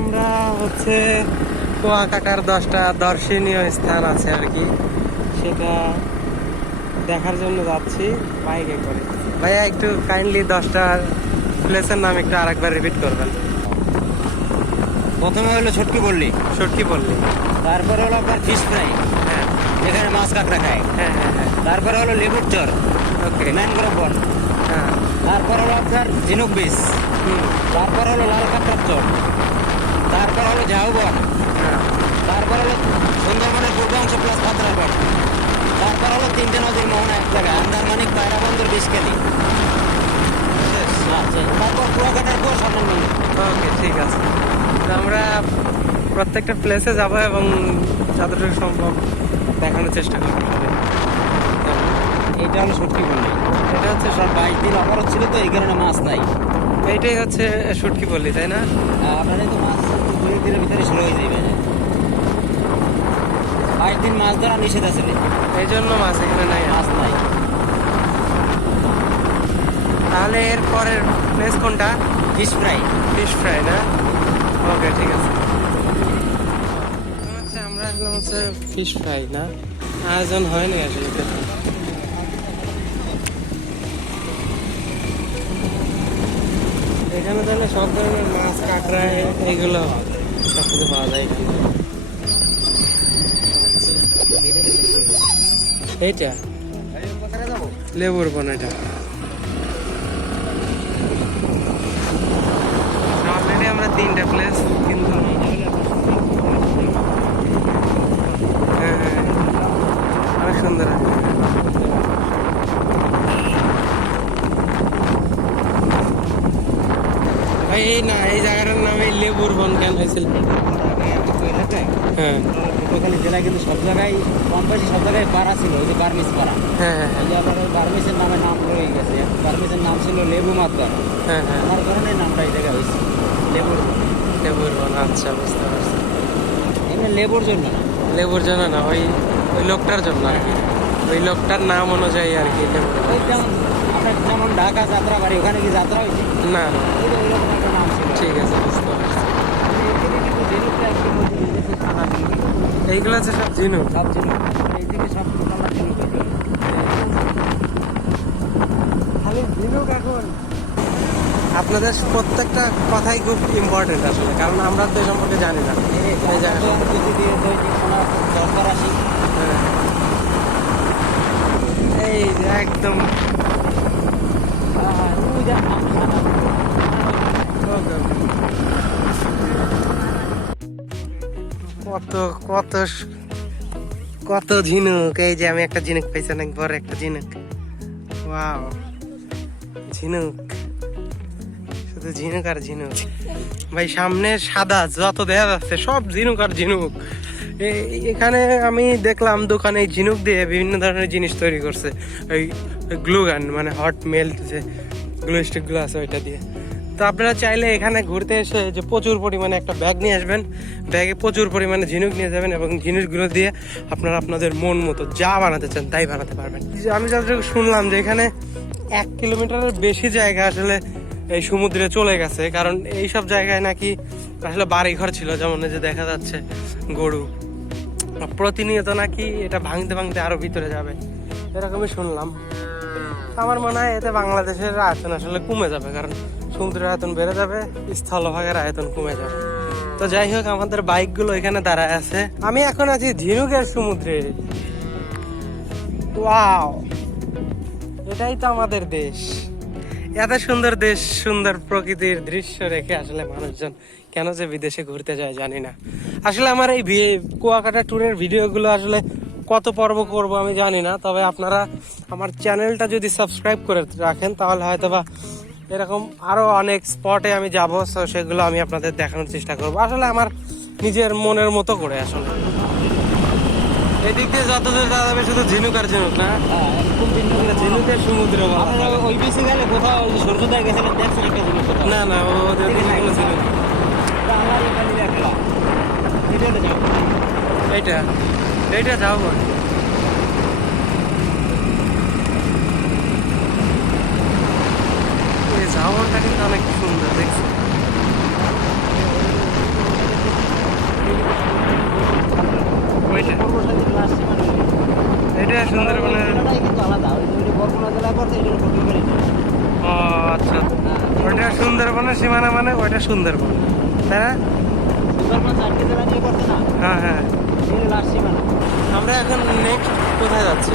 আমরা হচ্ছে কুয়াকাটার দশটা দর্শনীয় স্থান আছে আর কি। সেটা দেখার জন্য যাচ্ছি বাইকে করে। ভাইয়া একটু কাইন্ডলি দশটা প্লেসের নাম একটু আরেকবার রিপিট করবেন। প্রথমে হলো ছটকি বললি সত্যি বললি তারপরে হলো আপনার ফিশ ফ্রাই হ্যাঁ। যেখানে মাছ কাঁকড়া খায়। হ্যাঁ হ্যাঁ হ্যাঁ। তারপরে হলো লেবুর চর। ওকে ম্যানগ্রোভ বন হ্যাঁ। তারপর হলো আপনার ঝিনুক বিচ তারপর হলো লাল কাঁকড়ার চর। তারপর হলো ঝাউবন। তারপর হলো সুন্দরবনের পূর্ব অংশ প্লাস খাতরাবন তারপর হলো তিনটে নদীর মোহনা এক জায়গায় আন্দারমানিক পায়রা বন্দর বিষকেলি আচ্ছা। তারপর কুয়াকাটার কুয়া স্বর্ণ ওকে ঠিক আছে। তো আমরা প্রত্যেকটা প্লেসে যাব এবং যতটুকু সম্ভব দেখানোর চেষ্টা করব। হলো সত্যি বললি। এটা হচ্ছে সব বাইশ দিন অপরাধ ছিল তো এই কারণে মাছ নাই। এইটাই হচ্ছে শুটকি বললি তাই না? আপনাদের তো মাছ দুই দিনের ভিতরে শুরু হয়ে যাবে বাইশ দিন মাছ ধরা নিষেধ আছে। এই জন্য মাছ এখানে নাই। মাছ নাই। তাহলে এর পরের প্লেস কোনটা? Fish fry. ফিশ ফ্রাই না? ওকে ঠিক আছে। হচ্ছে আমরা আসলাম হচ্ছে ফিশ ফ্রাই না? আয়োজন হয়নি আসলে। এখানে তাহলে সব ধরনের মাছ কাঁকড়া এগুলো সব কিছু পাওয়া যায় এইটা? লেবুর বন এটা। অলরেডি আমরা তিনটা প্লেস কিন্তু হ্যাঁ, হ্যাঁ। অনেক সুন্দর। আছে এই না এই জায়গাটার নাম লেবুর বন কেন হয়েছিল। হ্যাঁ। জেলায় কিন্তু সব জায়গায় কম বেশি সব জায়গায় পাড়া ছিল ওই যে বার্মিস পাড়া। হ্যাঁ হ্যাঁ। ওই বার্মিসের নামে নাম রয়ে গেছে। বার্মিসের নাম ছিল লেবু মাদ্দার হ্যাঁ হ্যাঁ। আমার কারণে নামটা এই জায়গায় হয়েছে। লেবুর লেবুর বন আচ্ছা বুঝতে পারছি। এমনি লেবুর জন্য না। লেবুর জন্য না ওই ওই লোকটার জন্য আর কি। ওই লোকটার নাম অনুযায়ী আর কি লেবুর যেমন ঢাকা যাত্রা বাড়ি ওখানে কি যাত্রা হয়েছে? না না। ঠিক আছে, বুঝতে পারছি। এইগুলো হচ্ছে সব ঝিনুক সব ঝিনুক এইদিকে সব ঝিনুক হয়েছে। খালি ঝিনুক এখন আপনাদের প্রত্যেকটা কথাই খুব ইম্পর্টেন্ট আসলে, কারণ আমরা তো এই সম্পর্কে জানি না এই দরকার আসি। এই একদম কত কত কত ঝিনুক, এই যে আমি একটা ঝিনুক পাইছি, অনেক বড় একটা ঝিনুক। ওয়াও, ঝিনুক। শুধু ঝিনুক আর ঝিনুক। ভাই, সামনে সাদা, যত দেখা যাচ্ছে সব ঝিনুক আর ঝিনুক। এখানে আমি দেখলাম দোকানে ঝিনুক দিয়ে বিভিন্ন ধরনের জিনিস তৈরি করছে। ওই গ্লু গান মানে হট মেল্ট যে, গ্লু স্টিকগুলো আছে ওইটা দিয়ে। তো আপনারা চাইলে এখানে ঘুরতে এসে যে প্রচুর পরিমাণে একটা ব্যাগ নিয়ে আসবেন। ব্যাগে প্রচুর পরিমাণে ঝিনুক নিয়ে যাবেন এবং জিনিসগুলো দিয়ে আপনারা আপনাদের মন মতো যা বানাতে চান তাই বানাতে পারবেন। আমি যতটুকু শুনলাম যে এখানে এক কিলোমিটারের বেশি জায়গা আসলে এই সমুদ্রে চলে গেছে, কারণ এই সব জায়গায় নাকি আসলে বাড়ি ঘর ছিল, যেমন যে দেখা যাচ্ছে গরু। প্রতিনিয়ত নাকি এটা ভাঙতে ভাঙতে আরও ভিতরে যাবে। এরকমই শুনলাম। আমার মনে হয় এতে বাংলাদেশের আয়তন আসলে কমে যাবে, কারণ সমুদ্রের আয়তন বেড়ে যাবে, স্থলভাগের আয়তন কমে যাবে। তো যাই হোক, আমাদের বাইকগুলো এখানে দাঁড়ায় আছে। আমি এখন আছি ঝিনুকের সমুদ্রে। এটাই তো আমাদের দেশ। এত সুন্দর দেশ, সুন্দর প্রকৃতির দৃশ্য রেখে আসলে মানুষজন কেন যে বিদেশে ঘুরতে যায় জানি না। আসলে আমার এই কুয়াকাটা ট্যুরের ভিডিওগুলো আসলে কত পর্ব করব আমি জানি না, তবে আপনারা আমার চ্যানেলটা যদি সাবস্ক্রাইব করে রাখেন, তাহলে হয়তো বা এরকম আরও অনেক স্পটে আমি যাব তো সেগুলো আমি আপনাদের দেখানোর চেষ্টা করব আসলে আমার নিজের মনের মতো করে আসলে এদিক দিয়ে যত দূর যাওয়া যাবে শুধু ঝিনুক আর ঝিনুক না। ঝিনুকের সমুদ্র। ওই বেশি গেলে কোথাও সূর্যোদয় গেছিলেন দেখছেন একটা না না ও। ঝিনুক। এইটা এইটা যাও ঝাউনটা কিন্তু অনেক সুন্দর দেখছি? এটা সুন্দরবনের ও আচ্ছা। ওইটা সুন্দরবনের সীমানা মানে ওইটা সুন্দরবন তাই না? হ্যাঁ হ্যাঁ। আমরা এখন নেক্সট কোথায় যাচ্ছি?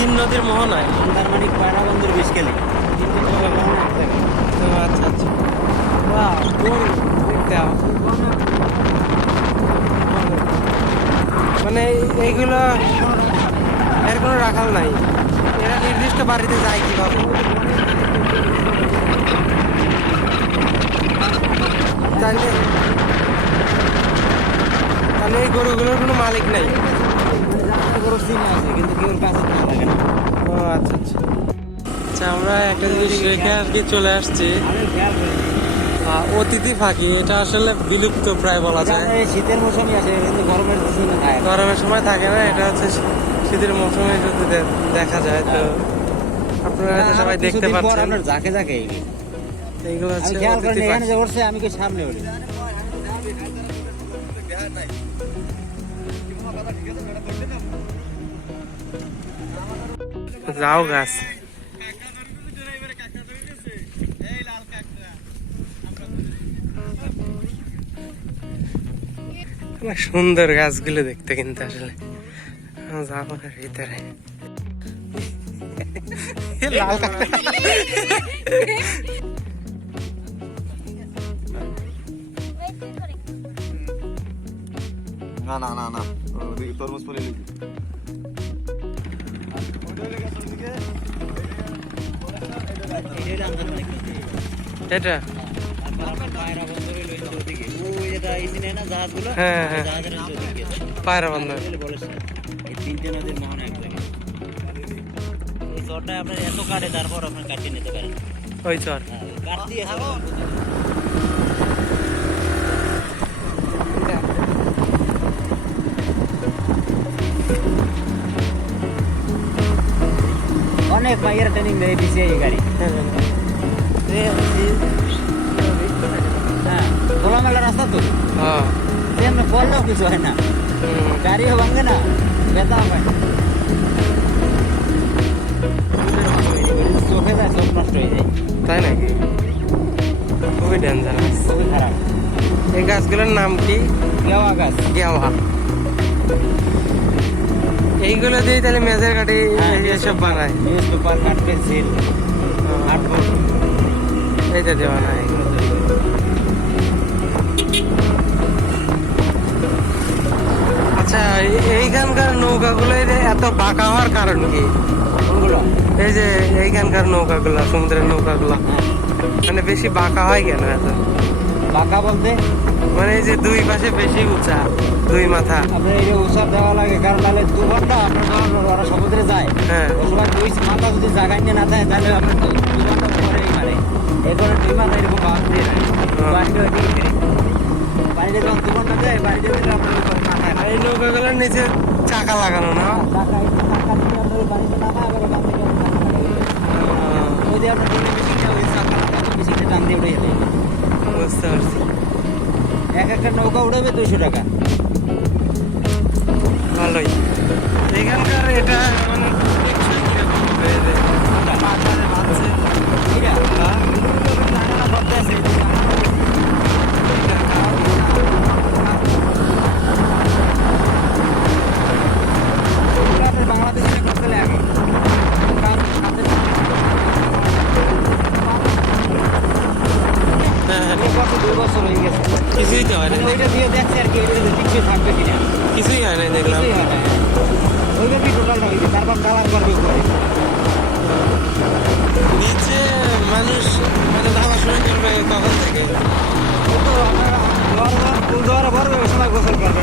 তিন নদীর মোহনায় আন্দারমানিক পায়রা বন্দর বিশ কেলে তিনটে নদীর মোহনা এক জায়গায় ও আচ্ছা আচ্ছা। বাহ দেখতে মানে এইগুলো এর কোনো রাখাল নাই। এরা নির্দিষ্ট বাড়িতে যায় কীভাবে? তাহলে তাহলে এই গরুগুলোর কোনো মালিক নাই। বড় সিনে আছে কিন্তু কেউ কাছে থাকে না। ও আচ্ছা আচ্ছা। আচ্ছা আমরা একটা জিনিস রেখে আর কি চলে আসছি। অতিথি ফাঁকি এটা আসলে বিলুপ্ত প্রায় বলা যায়। শীতের মৌসুমই আসে কিন্তু গরমের গরমের সময় থাকে না এটা হচ্ছে শীতের মৌসুমে যদি দেখা যায় তো আপনারা সবাই দেখতে পাচ্ছেন। যাকে যাকে এইগুলো হচ্ছে খেয়াল করি অতিথি এখানে যে। উঠছে আমি কি সামনে উঠি। যাও গাছ। সুন্দর গাছগুলো দেখতে কিন্তু আসলে। যাব না ভিতরে। লাল কাঁকড়া। না না না না। ওদিকে তরমুজ ফলে লিখি এটা? পায়রা হ্যাঁ, হ্যাঁ। পায়রা বন্ধ তিনটে নদীর মোহনা এক জায়গায় এই চরটা আপনার এত কাটে তারপর আপনার কাটিয়ে নিতে পারেন। ওই চর। হ্যাঁ, অনেক ভাইয়ের ট্রেনিং দেয় দিছে এই গাড়ি হ্যাঁ খোলামেলা রাস্তা তো হ্যাঁ সেমনি পড়লেও কিছু হয় না। গাড়িও ভাঙে না ব্যথা হয় চোখে যায় চোখ নষ্ট হয়ে যায় তাই নাকি খুবই ডেঞ্জারাস খুবই খারাপ এই গাছগুলোর নাম কি গেওয়া গাছ গেওয়া এইগুলো দিয়ে তাহলে মেজের কাঠি হ্যাঁ, এসব বানায়। কাঠ এইটা দেওয়া নাই আচ্ছা এইখানকার নৌকাগুলো এত বাঁকা হওয়ার কারণ কি? এই যে এইখানকার নৌকাগুলো সমুদ্রের নৌকাগুলো। হ্যাঁ। মানে বেশি বাঁকা হয় কেন এত? বাঁকা বলতে মানে এই যে দুই পাশে বেশি উঁচা দুই মাথা আপনার এই উৎসব দেওয়া লাগে কারণ তাহলে দু ঘণ্টা আপনার যখন ওরা সমুদ্রে যায় হ্যাঁ ওই দুই মাথা যদি নিয়ে না থাকে তাহলে আপনার দু ঘণ্টা পরেই মারে এই করে দুই মাথা এরকম ভাব দিয়ে রাখে। হ্যাঁ। পানিটা ওইদিকে ফিরে। পানিটা যখন দু ঘণ্টা যায় পানিটা দিলে আপনার মাথায় এই নৌকাগুলোর নিচে চাকা লাগানো না টাকা এই দিয়ে আপনার ওই পানিটা আবার ওখান থেকে। ওই যে আপনার চাকা টান দিয়ে উঠে যাবে বুঝতে পারছি এক একটা নৌকা উঠাবে দুশো টাকা। ভালোই। এখানকার এটা হ্যাঁ, হ্যাঁ, দুই বছর হয়ে গেছে। কিছুই তো হয় না। ওইটা দিয়ে দেখছি আর কি ওইটা থাকবে কিনা। কিছুই হয় না দেখলাম। কিছুই হয় না টোটালটা হয়েছে তারপর কালার করবে উপরে। নিচে মানুষ মানে ধাবা শুরু করবে কখন থেকে? তো আপনারা জ্বর ফুল গোসল করবে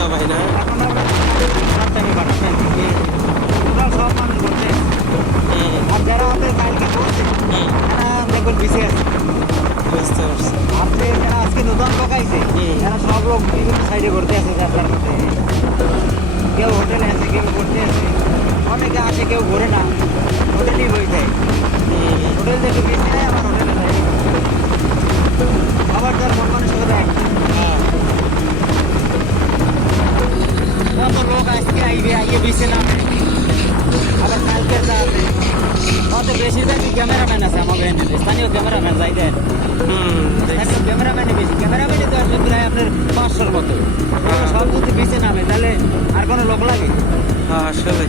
সবাই না? এখন তারা সব লোক বিভিন্ন সাইডে ঘুরতে আছে যাত্রার মধ্যে কেউ হোটেলে আছে, কেউ ঘুরতে আছে অনেকে আসে কেউ ঘোরে না। পাঁচশোর মতো। হ্যাঁ। সব যদি বেঁচে নামে তাহলে আর কোনো লোক লাগে? হ্যাঁ আসলে